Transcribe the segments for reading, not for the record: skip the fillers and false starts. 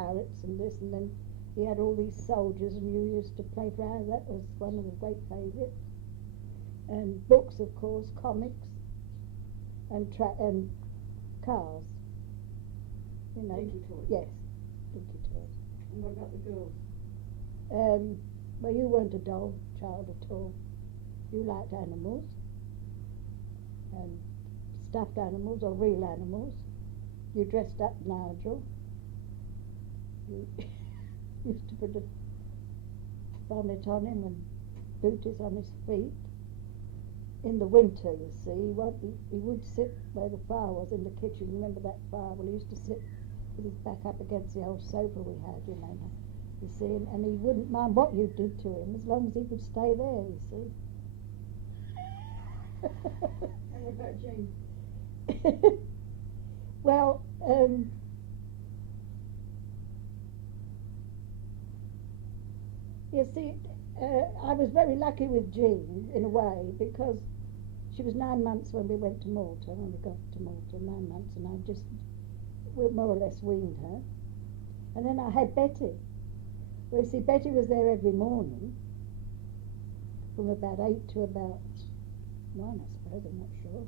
parrots and this, and then he had all these soldiers, and you used to play for hours. That was one of the great favourites. And books, of course, comics, and cars. You know. Dinky toys. Yes, dinky toys. And what about the girls? Well, you weren't a doll child at all. You liked animals, and stuffed animals or real animals. You dressed up Nigel. You used to put a bonnet on him and booties on his feet. In the winter, you see, he would sit where the fire was in the kitchen. Remember that fire? Well, he used to sit with his back up against the old sofa we had, you know. You see, and he wouldn't mind what you did to him as long as he could stay there, you see. And what about Jane? Well, you see, I was very lucky with Jean in a way, because she was 9 months when we went to Malta, when we got to Malta, 9 months, and I just more or less weaned her. And then I had Betty. Well, you see, Betty was there every morning, from about 8 to about 1, I suppose, I'm not sure.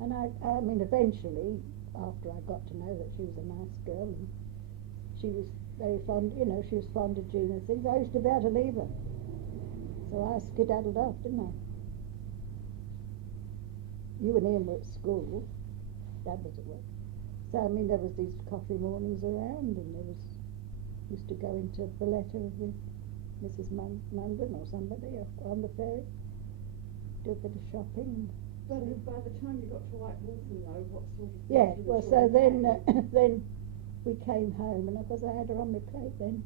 And I mean, eventually, after I got to know that she was a nice girl, and she was very fond, you know, she was fond of Jean and things, I used to be able to leave her. So I skedaddled off, didn't I? You and Ian were at school, Dad was at work. So, I mean, there was these coffee mornings around, and there was, used to go into Valletta with Mrs. Munden or somebody on the ferry, do a bit of shopping. But by the time you got to White Waltham, though, what sort of... Yeah, well, so then then we came home, and of course I had her on my plate then.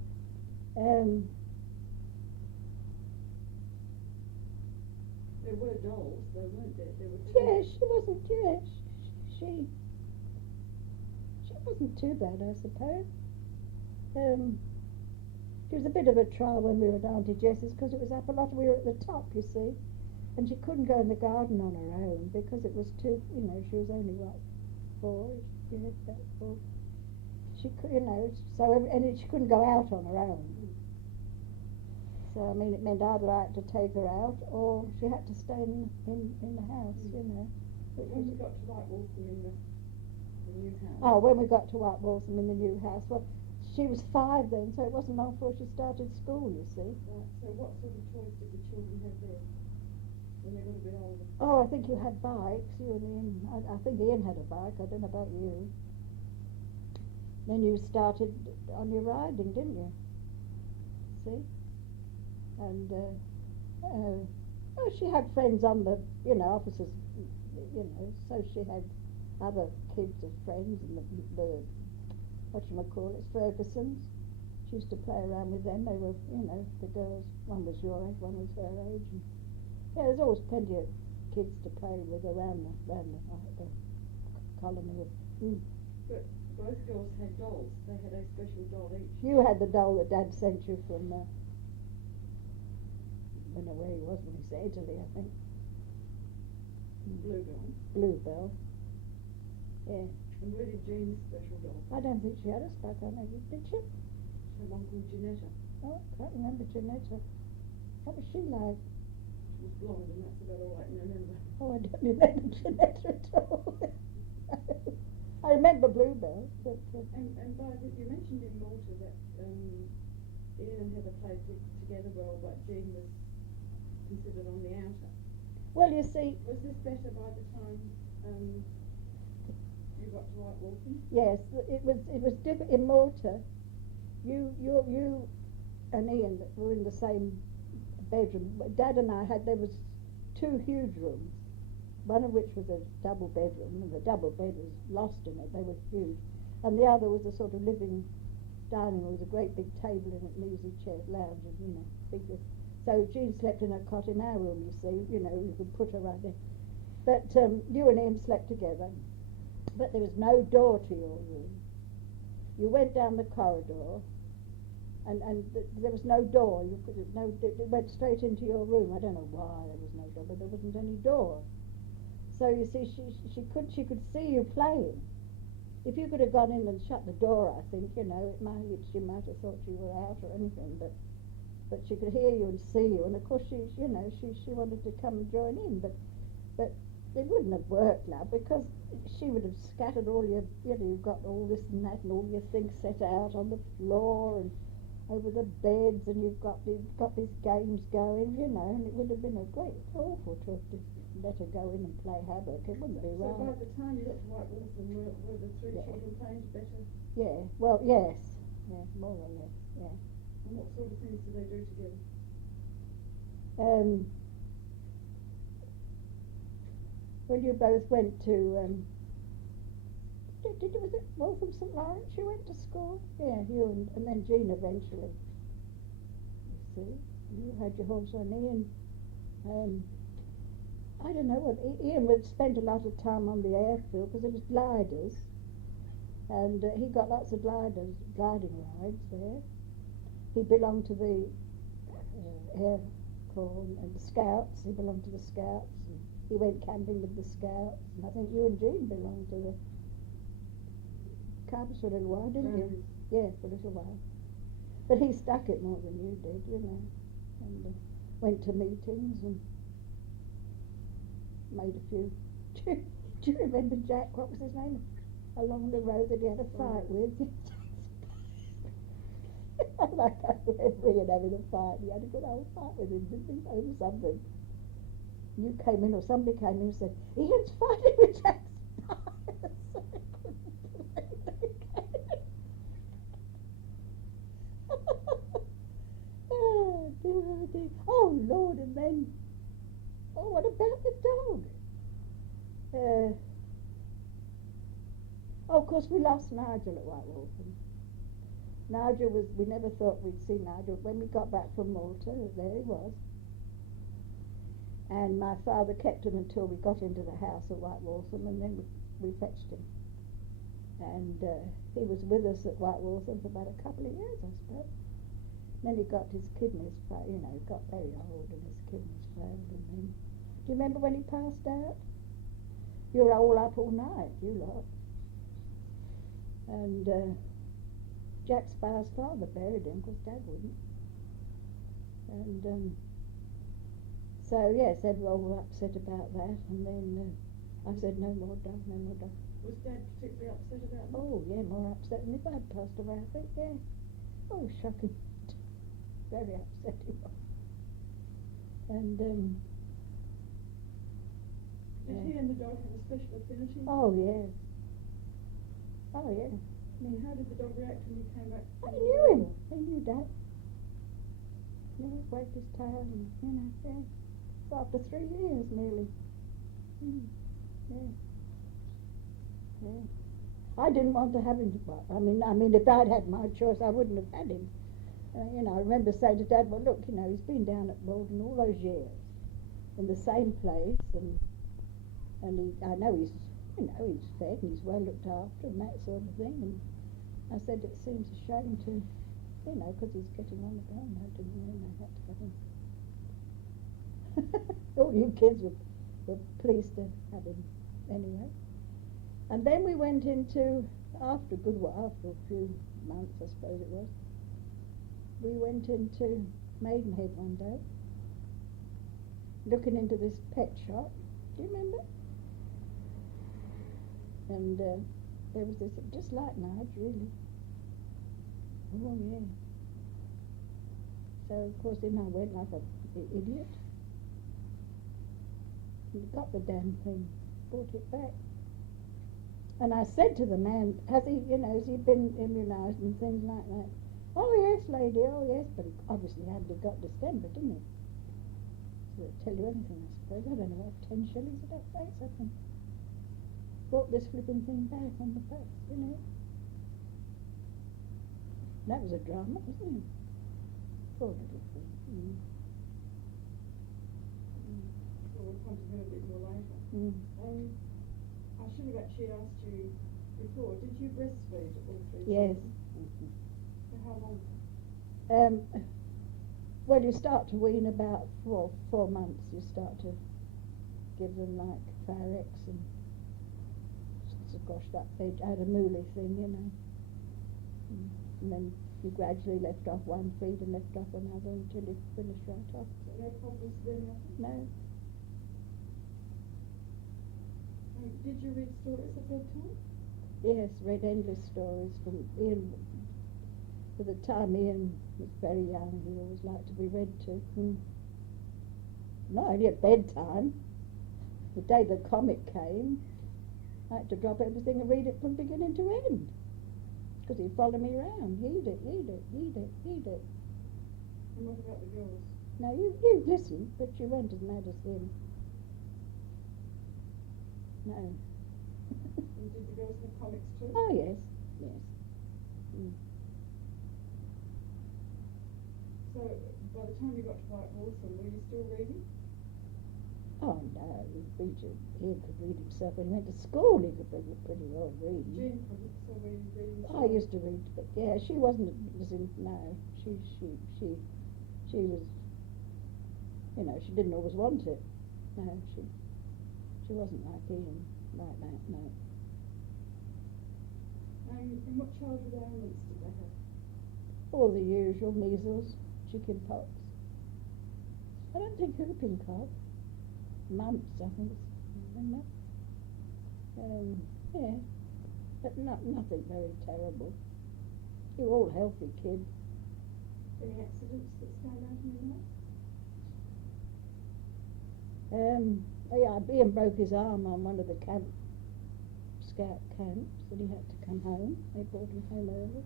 There were dolls, though, weren't there? There were two. Yeah, she wasn't, yeah, she wasn't too bad, I suppose. She was a bit of a trial when we were at Auntie Jessie's, because it was up a lot, we were at the top, you see, and she couldn't go in the garden on her own, because it was too, you know, she was only, what, 4, yeah, about 4. She could, you know, so, and she couldn't go out on her own. So, I mean, it meant I'd like to take her out, or she had to stay in the house, you know. When you got to White Waltham in the new house? Oh, when we got to White Waltham in the new house, well, she was 5 then, so it wasn't long before she started school, you see. Right, so what sort of toys did the children have there when they got a bit older? Oh, I think you had bikes, you and Ian. I think Ian had a bike, I don't know about you. Then you started on your riding, didn't you? See? And, oh, she had friends on the, you know, officers, you know, so she had other kids as friends, and the whatchamacallits, Fergusons. She used to play around with them. They were, you know, the girls, one was your age, one was her age. And yeah, there's always plenty of kids to play with around the colony. But both girls had dolls. They had a special doll each. You had the doll that Dad sent you from, I don't know where he was when he said Italy, I think. Bluebell. Bluebell. Yeah. And where did Jean's special doll? I don't think she had a spike on her, did she? She had one called Janetta. Oh, I can't remember Janetta. What was she like? She was blonde, and that's about all I can remember. Oh, I don't remember Janetta at all. I remember Bluebell, but... And you mentioned in Malta that Ian and Heather played together well, but Jean was considered on the outer. Well, you see... Was this better by the time you got to White Waltham? Yes, it was different in Malta. You and Ian were in the same bedroom. Dad and I there was 2 huge rooms, one of which was a double bedroom, and the double bed was lost in it, they were huge. And the other was a sort of living dining room with a great big table in it, and easy chairs, lounge, and, you know, big. So Jean slept in her cot in our room, you see, you know, you could put her right there. But you and Ian slept together, but there was no door to your room. You went down the corridor, and there was no door. It went straight into your room. I don't know why there was no door, but there wasn't any door. So you see, she could see you playing, if you could have gone in and shut the door, I think, you know, she might have thought you were out or anything, but she could hear you and see you, and of course she wanted to come and join in, but it wouldn't have worked, love, because she would have scattered all your, you know, you've got all this and that and all your things set out on the floor and over the beds, and you've got these games going, you know, and it would have been awful to have just let her go in and play havoc. It wouldn't be right. So by the time you got to White Waltham, were the three children playing better? Yeah, well, yes. Yeah, more or less, yeah. And what sort of things did they do together? Well, you both went to, was it Waltham St Lawrence you went to school? Yeah, you and then Jean eventually. You see, you had your horse on Ian. I don't know what, Ian would spend a lot of time on the airfield because it was gliders, and he got lots of gliding rides there. He belonged to the Air Corps and the Scouts. He belonged to the Scouts, and he went camping with the Scouts, and I think you and Jean belonged to the Cubs for a little while, didn't you? Yeah, for a little while. But he stuck it more than you did, you know, and went to meetings and made a few. Do you remember Jack, what was his name, along the road that he had a fight with? Like Ian having a fight, he had a good old fight with him, didn't he, over something. You came in, or somebody came in and said, Ian's fighting with Jack Spiers. I couldn't believe it. Oh dear, oh dear. Oh Lord, and then, oh, what about the dog? Of course we lost Nigel at White Waltham. Nigel we never thought we'd see Nigel. When we got back from Malta, there he was. And my father kept him until we got into the house at White Waltham, and then we fetched him. And he was with us at White Waltham for about a couple of years, I suppose. Then he got his kidneys failed, you know, he got very old and his kidneys failed. And then, do you remember when he passed out? You were all up all night, you lot. And Jack Spiers' father buried him because Dad wouldn't. And so yes, everyone were upset about that. And then I said, no more dog, no more dog. Was Dad particularly upset about that? Oh yeah, more upset than if I'd passed away, I think, yeah. Oh, shocking. Very upset he was. And did he and the dog have a special affinity? oh yes. Oh yeah. I mean, how did the dog react when you came back? I knew him. I knew Dad. Yeah, wagged his tail and, you know, yeah. So after 3 years nearly. Yeah. Yeah. I didn't want to have him. I mean, if I'd had my choice, I wouldn't have had him. You know, I remember saying to Dad, well, look, you know, he's been down at Malden all those years in the same place, and I know he's, you know, he's fed and he's well looked after and that sort of thing. And I said, it seems a shame to, you know, because he's getting on the ground. I didn't know I had to have him. All you kids were pleased to have him anyway. And then we went into, after a good while, after a few months I suppose it was, we went into Maidenhead one day, looking into this pet shop. Do you remember? And there was this, just like Nige, really. Oh yeah. So of course in I went like an idiot. And got the damn thing, brought it back. And I said to the man, has he been immunised and things like that? Oh yes, lady, oh yes, but he obviously hadn't got distemper, didn't he? So they'll tell you anything, I suppose. I don't know, what, 10 shillings for that face, I think. Brought this flipping thing back on the face, you know. That was a drama, wasn't it? Poor little thing. Well, we'll come to him a bit more later. I should have actually asked you before, did you breastfeed all 3 Yes. children? For how long? Well, you start to wean about 4 months. You start to give them like Firex and across that page. I had a mooly thing, you know. And then you gradually left off one feet and left off another until you finished right off. So no problems then, nothing? No. Did you read stories at bedtime? Yes, read endless stories from Ian. For the time Ian was very young, he always liked to be read to. Not only at bedtime. The day the comic came, I had to drop everything and read it from beginning to end. Because he'd follow me around. Read it, read it, read it, read it. And what about the girls? Now, you listened, but you weren't as mad as him. No. And did the girls have comics too? Oh, yes, yes. So, by the time you got to White Horse, were you still reading? Oh, no, he could read himself. When he went to school, he could pretty well read. Jean couldn't, so were you reading? I used to read, but yeah, she wasn't as in, no, she was, you know, she didn't always want it. No, she wasn't like Ian, like that, no. And what childhood ailments did they have? All the usual, measles, chicken pox. I don't think whooping cough. Mumps, I think, remember? Yeah, but nothing very terrible. They were all healthy kids. Any accidents that stand out in your life? Yeah, Ian broke his arm on one of the scout camps, and he had to come home. They brought him home early.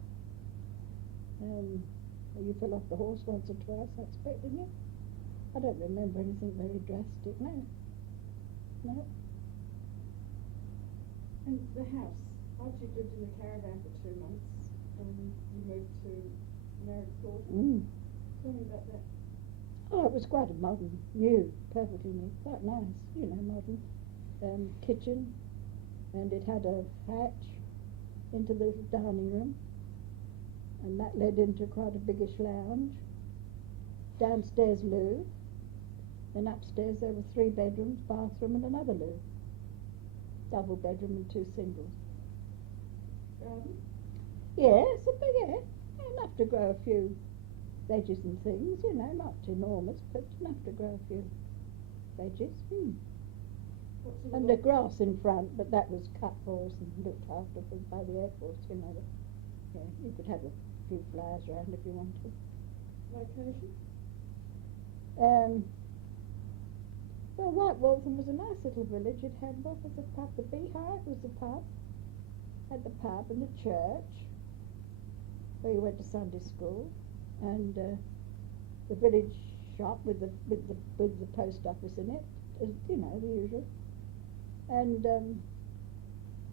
You fell off the horse once or twice, I expect, didn't you? I don't remember anything very drastic, no. No. And the house, after you lived in the caravan for 2 months, you moved to married quarters. Tell me about that. Oh, it was quite a modern, new, perfectly new, quite nice, you know, modern kitchen, and it had a hatch into the dining room, and that led into quite a biggish lounge. Downstairs loo, and upstairs there were 3 bedrooms, bathroom and another loo. Double bedroom and 2 singles. Garden? Yes, yeah, enough to grow a few veggies and things, you know, not enormous, but enough to grow a few veggies. And the grass in front, but that was cut for us and looked after by the Air Force, you know. Yeah, you could have a few flowers around if you wanted. Location? Well, White Waltham was a nice little village. It had, what was the pub? The Beehive was the pub. Had the pub and the church, where you went to Sunday school, and the village shop with the post office in it, you know, the usual. And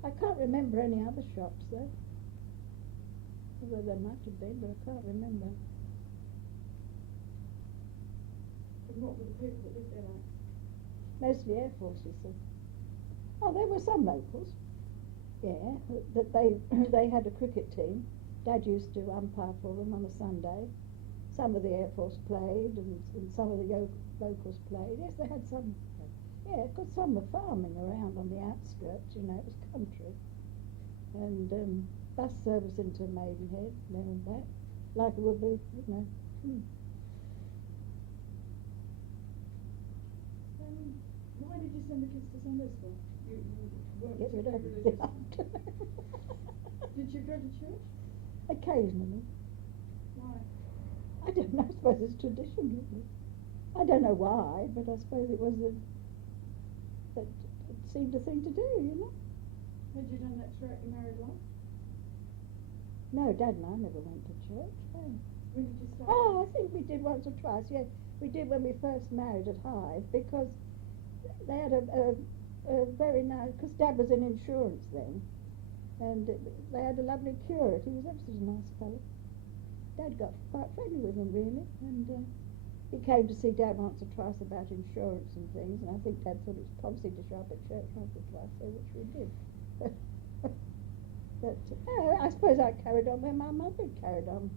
I can't remember any other shops though. Although there might have been, but I can't remember. And what were the people that lived there like? Mostly Air Force, you see. Oh, there were some locals. Yeah, that they had a cricket team. Dad used to umpire for them on a Sunday. Some of the Air Force played, and some of the locals played. Yes, they had some. Yeah, because some were farming around on the outskirts. You know, it was country. And bus service into Maidenhead, there and back, like it would be, you know. Why did you send the kids to Sunday school? You weren't Get rid of particularly it. religious. Did you go to church? Occasionally. Why? I don't know, I suppose it's tradition, isn't it? I don't know why, but I suppose it was it seemed a thing to do, you know. Had you done that throughout your married life? No, Dad and I never went to church. No. When did you start? Oh, I think we did once or twice, yes. We did when we first married at Hyde, because they had a very nice, because Dad was in insurance then, and they had a lovely curate. He was ever such a nice fellow. Dad got quite friendly with him, really, and he came to see Dad once or twice about insurance and things, and I think Dad thought it was policy to show up at church once or twice, so which we did. But I suppose I carried on where my mother carried on.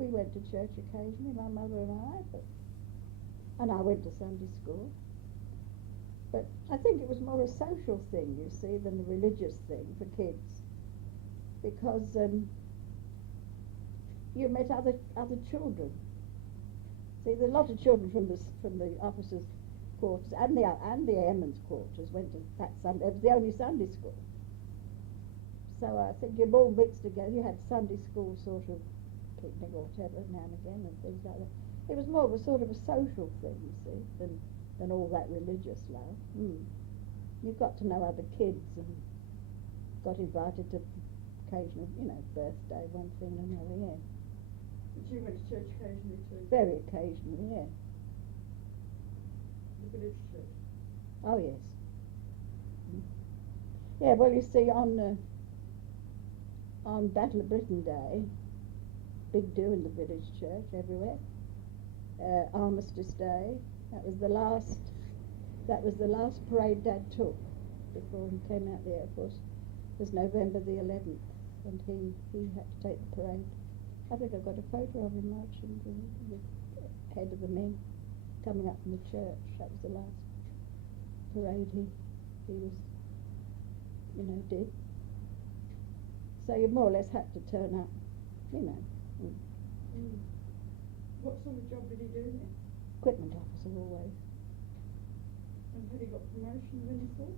We went to church occasionally, my mother and I, and I went to Sunday school. But I think it was more a social thing, you see, than a religious thing for kids, because you met other children. See, there are a lot of children from the officers' quarters and the airmen's quarters went to that Sunday. It was the only Sunday school. So I think you're all mixed together. You had Sunday school sort of picnic or whatever now and again and things like that. It was more of a sort of a social thing, you see, than all that religious love. You got to know other kids and got invited to occasional, birthday, one thing and another, yeah. But you went to church occasionally too? Very occasionally, yeah. The village church? Oh, yes. Yeah, well, you see, on Battle of Britain Day, big do in the village church everywhere. Armistice Day, that was the last parade Dad took before he came out the Air Force. It was November the 11th, and he had to take the parade. I think I've got a photo of him marching the head of the men coming up from the church. That was the last parade he was, did. So you more or less had to turn up, What sort of job did he do then? Equipment officer always. And had he got promotion when he saw?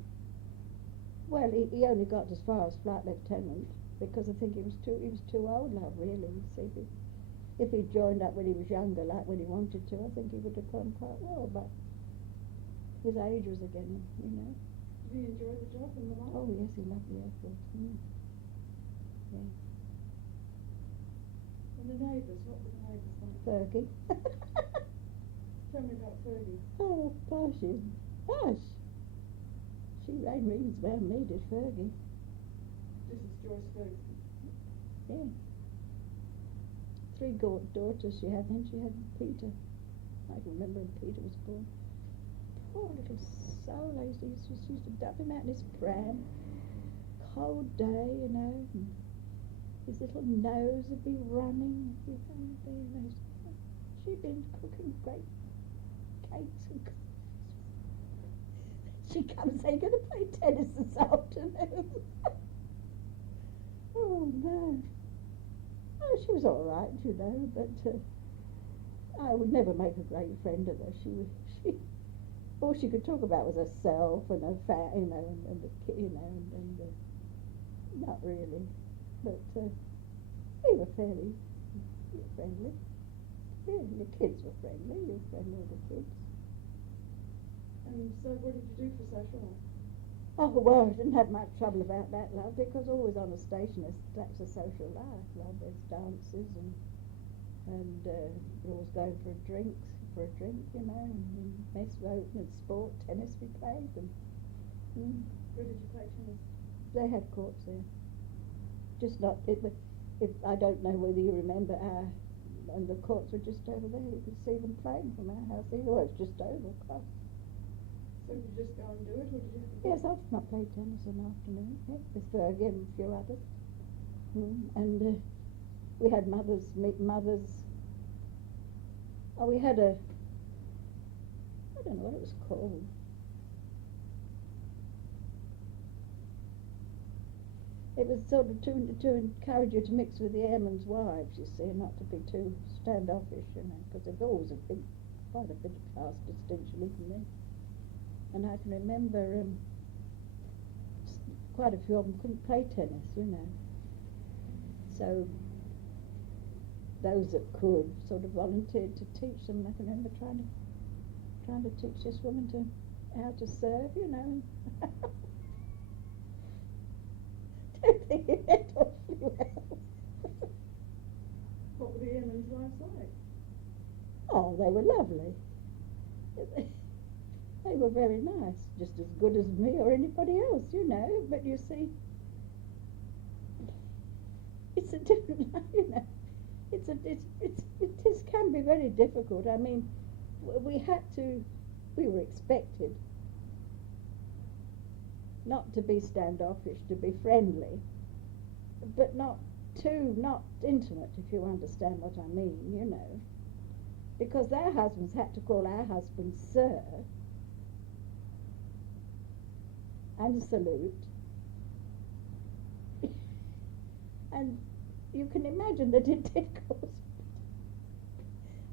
Well, he only got as far as flight lieutenant because I think he was too old, love, really. You see, if he'd joined up when he was younger, like when he wanted to, I think he would have gone quite well. But his age was again, Did he enjoy the job and the life? Oh yes, he loved the Air Force. Yeah. And the neighbours, what were the neighbours like? Fergie. Tell me about Fergie. Oh, gosh. She ran rings about me, did Fergie. This is Joyce Ferguson. Yeah. 3 daughters she had, then she had Peter. I can remember when Peter was born. Poor little soul, I used to dump him out in his pram. Cold day, and his little nose would be running. She'd been cooking great cakes and she comes, are you going to play tennis this afternoon? Oh no. Oh, she was all right, but I would never make a great friend of her. All she could talk about was herself and her and the kid, and not really. But we were fairly friendly. Yeah, the kids were friendly. You were friendly with the kids. And so what did you do for social life? Oh, well, I didn't have much trouble about that, love, because always on a station that's a social life, love. There's dances and we're always going for a drink, and mess vote and sport, tennis we played. And, Where did you play tennis? They had courts there. Just not, if I don't know whether you remember and the courts were just over there. You could see them playing from our house. They were just over across. So did you just go and do it, or did you have to? Yes, I've not played tennis in the afternoon. Yeah, with Fergie and a few others. And we had mothers. Oh, we had I don't know what it was called. It was sort of to encourage you to mix with the airmen's wives, you see, and not to be too standoffish, because there's always quite a bit of class distinction, isn't there? And I can remember quite a few of them couldn't play tennis, So those that could sort of volunteered to teach them. I can remember trying to teach this woman how to serve, Don't think it went awfully well. What were the airmen's wives like? Oh, they were lovely. They were very nice, just as good as me or anybody else, But you see, it's a different life, It can be very difficult. I mean, we were expected not to be standoffish, to be friendly, but not intimate, if you understand what I mean, Because their husbands had to call our husbands sir, and salute. And you can imagine that it did cause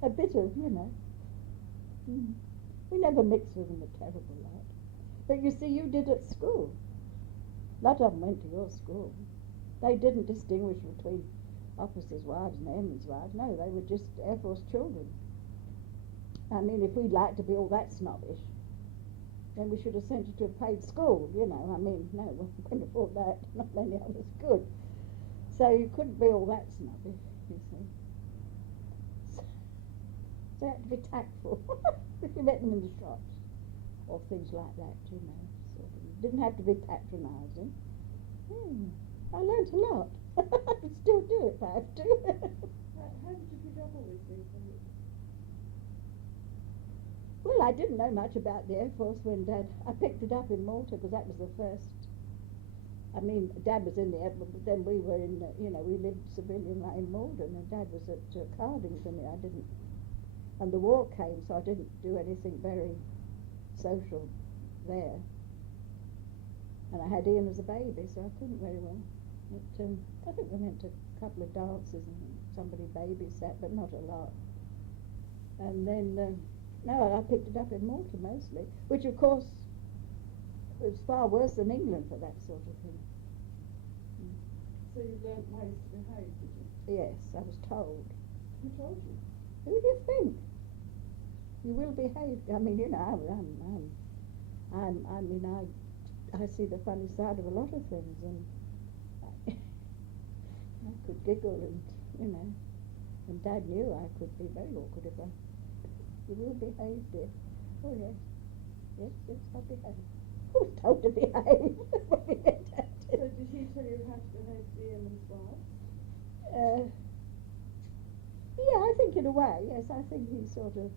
a bit of, we never mixed with them a terrible lot. But you see, you did at school. A lot of them went to your school. They didn't distinguish between officers' wives and airmen's wives. No, they were just Air Force children. I mean, if we'd like to be all that snobbish, then we should have sent you to a paid school, I mean, no, we couldn't afford that. Not many of us could. So you couldn't be all that snobbish, you see. So you had to be tactful if you met them in the shops or things like that, Sort of. You didn't have to be patronising. I learnt a lot. I could still do it if I have to. How did you pick up all these things? Well, I didn't know much about the Air Force when I picked it up in Malta because that was the first. I mean, Dad was in the Air Force, but then we were in, we lived civilian like in Malden, and Dad was at Cardington. I didn't, and the war came, so I didn't do anything very social there. And I had Ian as a baby, so I couldn't very well. But, I think we went to a couple of dances and somebody babysat, but not a lot. And then, no, I picked it up in Malta mostly, which of course was far worse than England for that sort of thing. So you learnt ways to behave, did you? Yes, I was told. Who told you? Who do you think? You will behave. I mean, I see the funny side of a lot of things, and I could giggle, and and Dad knew I could be very awkward if you will behave, dear. Oh yes, yes, I'll behave. I was told to behave. So did he tell you how to behave to the airman's wives? Yeah, I think in a way, yes. I think he sort of,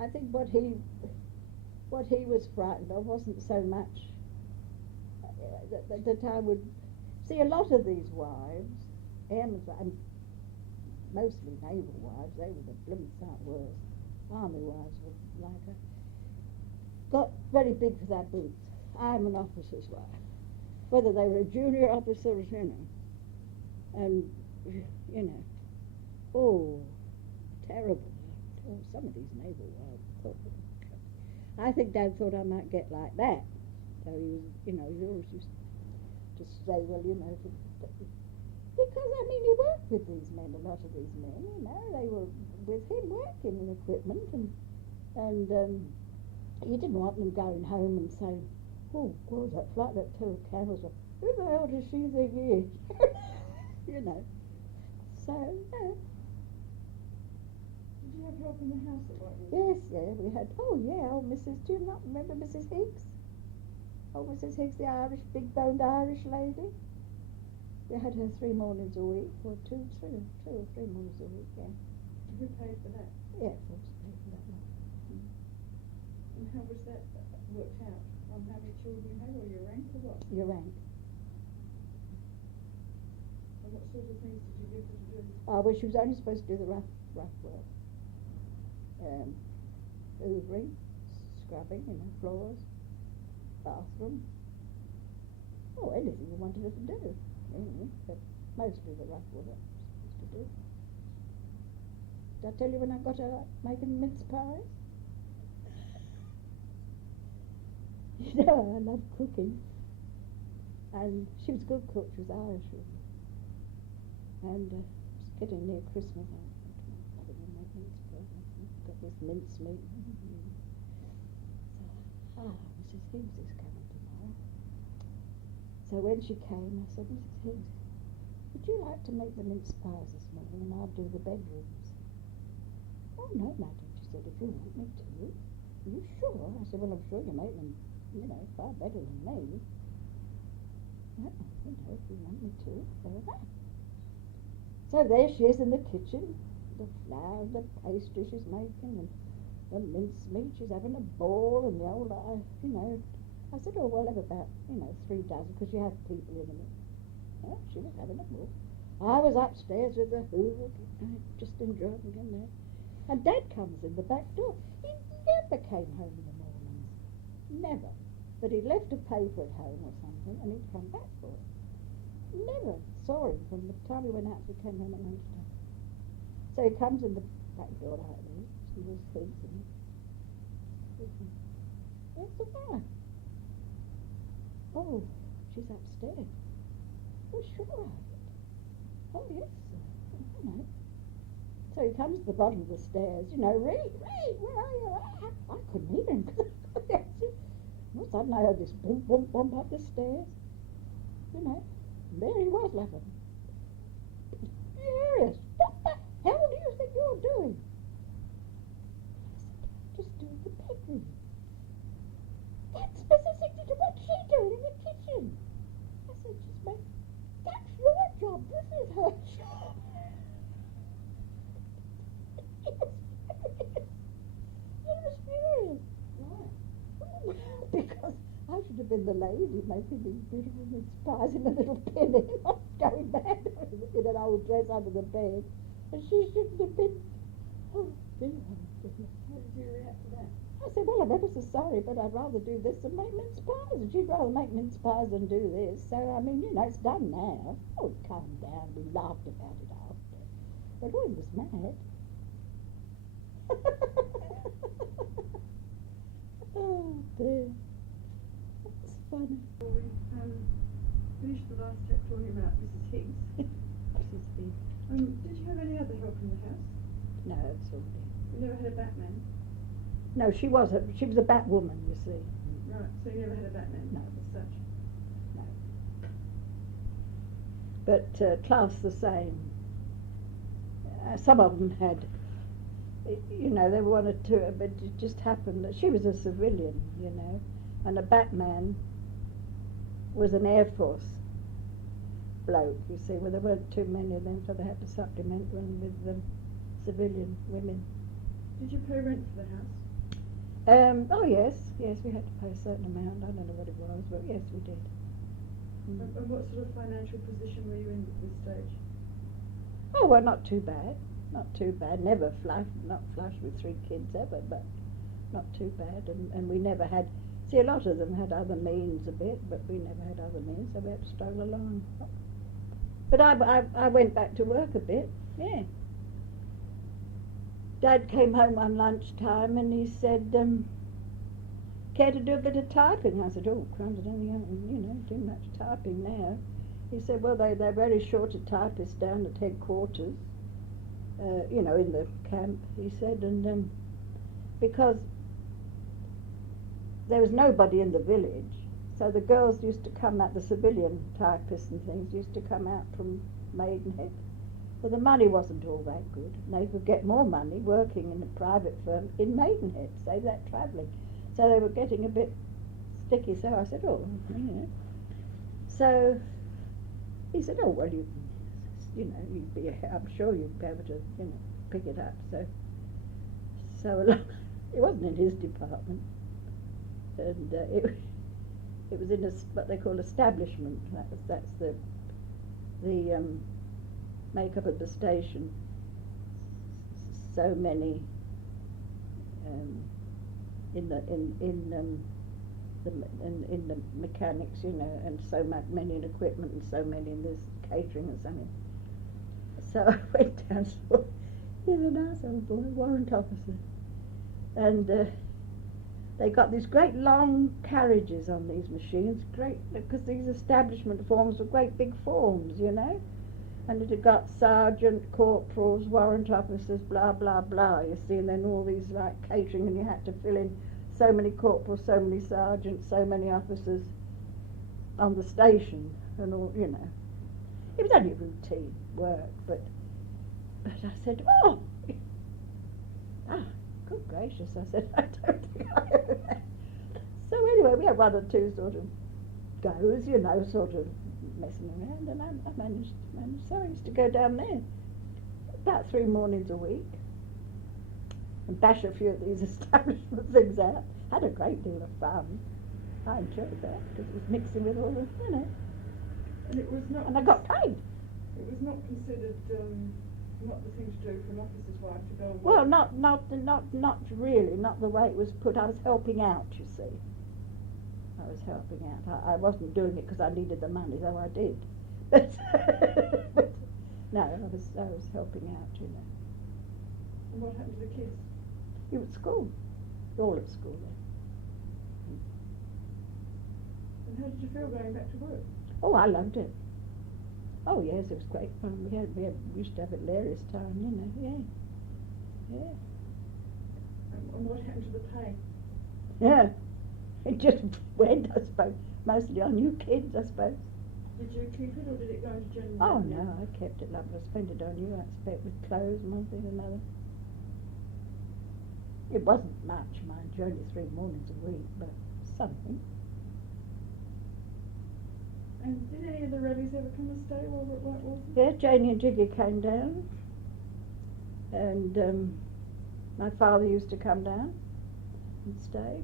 I think what he was frightened of wasn't so much that I would see a lot of these wives, airmen's wives, and mostly naval wives, they were the blooming sight worse. Army wives were like got very big for their boots. I'm an officer's wife. Whether they were a junior officer, and, oh, terrible. Oh, some of these naval wives. I think Dad thought I might get like that. So he was, he always used to say, well, because, I mean, he worked with these men, a lot of these men, they were with him working in equipment, and you didn't want them going home and saying, oh, God, that flight, that Rita Campbell, who the hell does she think he is? So, Did you have help in the house at White? yes, we had, do you not remember Mrs. Higgs? Oh, Mrs. Higgs, the big-boned Irish lady. We had her 3 mornings a week, or two or three mornings a week, yeah. Who paid for that? Yeah, of course, paid for that one. And how was that worked out? On how many children you had, or your rank, or what? Your rank. And what sort of things did you give her to do? Well, she was only supposed to do the rough work. Hoovering, scrubbing, floors, bathroom. Oh, anything you wanted her to do, but mostly the rough work she was supposed to do. Did I tell you when I got her making mince pies? I love cooking. And she was a good cook, she was Irish. And it's getting near Christmas. I don't know, make mince pies. Got this mince meat. So, Mrs. Higgs is coming tomorrow. So when she came, I said, Mrs. Higgs, would you like to make the mince pies this morning and I'll do the bedrooms? Oh, no, madam, she said, if you want me to. Are you sure? I said, well, I'm sure you make them, far better than me. Well, if you want me to, fair enough. So there she is in the kitchen, the flour, the pastry she's making, and the mincemeat, she's having a ball, and the old, I said, oh, we'll have about, 3 dozen, because you have people in a minute. Well, she was having a ball. I was upstairs with the hoover, just enjoying again there. And Dad comes in the back door. He never came home in the mornings. Never. But he'd left a paper at home or something, and he'd come back for it. Never saw him from the time we went out to we came home at lunchtime. So he comes in the back door like this, he was thinking, where's the fire? Oh, she's upstairs. Oh, sure, Albert. Oh, yes, sir. I know. So he comes to the bottom of the stairs, Reed, where are you? I couldn't hear him. All of a sudden I heard this bump, bump, bump up the stairs. There he was laughing. Furious. What the hell do you think you're doing? I said, just doing the bedroom. That's specifically to what she's doing in the kitchen. I said, that's your job. This is her job. He was furious. Why? Because I should have been the lady making these beautiful mince pies in a little pinny, not going mad in an old dress under the bed. And she shouldn't have been. Oh, dear. How did you react to that? I said, well, I'm ever so sorry, but I'd rather do this than make mince pies. And she'd rather make mince pies than do this. So, it's done now. Oh, calm down. We laughed about it after. But he was mad. Oh, dear. That's funny. Well, we finished the last step talking about Mrs. Higgs. Mrs. Higgs. Did you have any other help in the house? No, it's all good. You never had a batman? No, she was a bat woman, you see. Right, so you never had a batman? No. As such? No. But class the same. Some of them had, they were one or two, but it just happened that she was a civilian, and a batman was an Air Force bloke, you see, well, there weren't too many of them, so they had to supplement them with civilian women. Did you pay rent for the house? Oh yes, we had to pay a certain amount. I don't know what it was, but yes, we did. And what sort of financial position were you in at this stage? Oh, well, not too bad. Never not flush with 3 kids ever, but not too bad. And we never had, a lot of them had other means a bit, but we never had other means, so we had to struggle along. But I went back to work a bit, yeah. Dad came home one lunchtime and he said, care to do a bit of typing? I said, oh, crumbs, I don't do much typing now. He said, well, they're very short of typists down at headquarters, in the camp, he said, and because there was nobody in the village, so the girls used to come out, the civilian typists and things used to come out from Maidenhead. Well, the money wasn't all that good, and they could get more money working in a private firm in Maidenhead, save that travelling. So they were getting a bit sticky, so I said, oh, So he said, oh, well, you'd be, I'm sure you'd be able to, pick it up. So it wasn't in his department, and it was in what they call establishment. That's the makeup of the station. So many in the mechanics, and so many in equipment, and so many in this catering and something. So I went down, so he's an arsehole boy, warrant officer, and they got these great long carriages on these machines, because these establishment forms were great big forms, and it had got sergeant, corporals, warrant officers, blah, blah, blah, you see, and then all these catering, and you had to fill in so many corporals, so many sergeants, so many officers on the station, and all, It was only routine work, but I said, oh, good gracious, I said, I don't think I ever had. So anyway, we had one or two sort of goes, sort of messing around, and I managed, so I used to go down there about 3 mornings a week and bash a few of these establishment things out. Had a great deal of fun. I enjoyed that, because it was mixing with all the, And it was not. And I got paid. It was not considered not the thing to do for an officer's wife to go and Well, not really, not the way it was put. I was helping out, you see. I was helping out. I wasn't doing it because I needed the money, though I did. But no, I was helping out, you know. And what happened to the kids? You at school, all at school then. And how did you feel going back to work? Oh, I loved it. Oh yes, it was great fun. We used to have a hilarious time, you know. Yeah. And what happened to the pay? Yeah. It just went, I suppose, mostly on you kids, I suppose. Did you keep it or did it go into general Oh revenue? no, I kept it, love. I spent it on you, I expect, with clothes and one thing and another. It wasn't much, mind you, only 3 mornings a week, but something. And did any of the rallies ever come and stay while we were at White Waltham? Yeah, Janie and Jiggy came down, and my father used to come down and stay,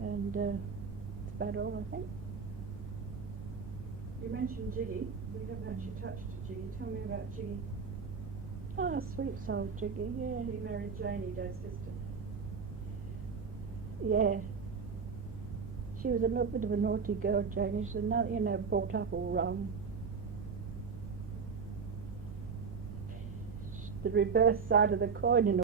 and that's about all, I think. You mentioned Jiggy. We haven't actually touched Jiggy. Tell me about Jiggy. Oh, sweet soul Jiggy, yeah. He married Janie, Dad's sister. Yeah. She was a little bit of a naughty girl, Janie. She was not, you know, brought up all wrong. The reverse side of the coin, in a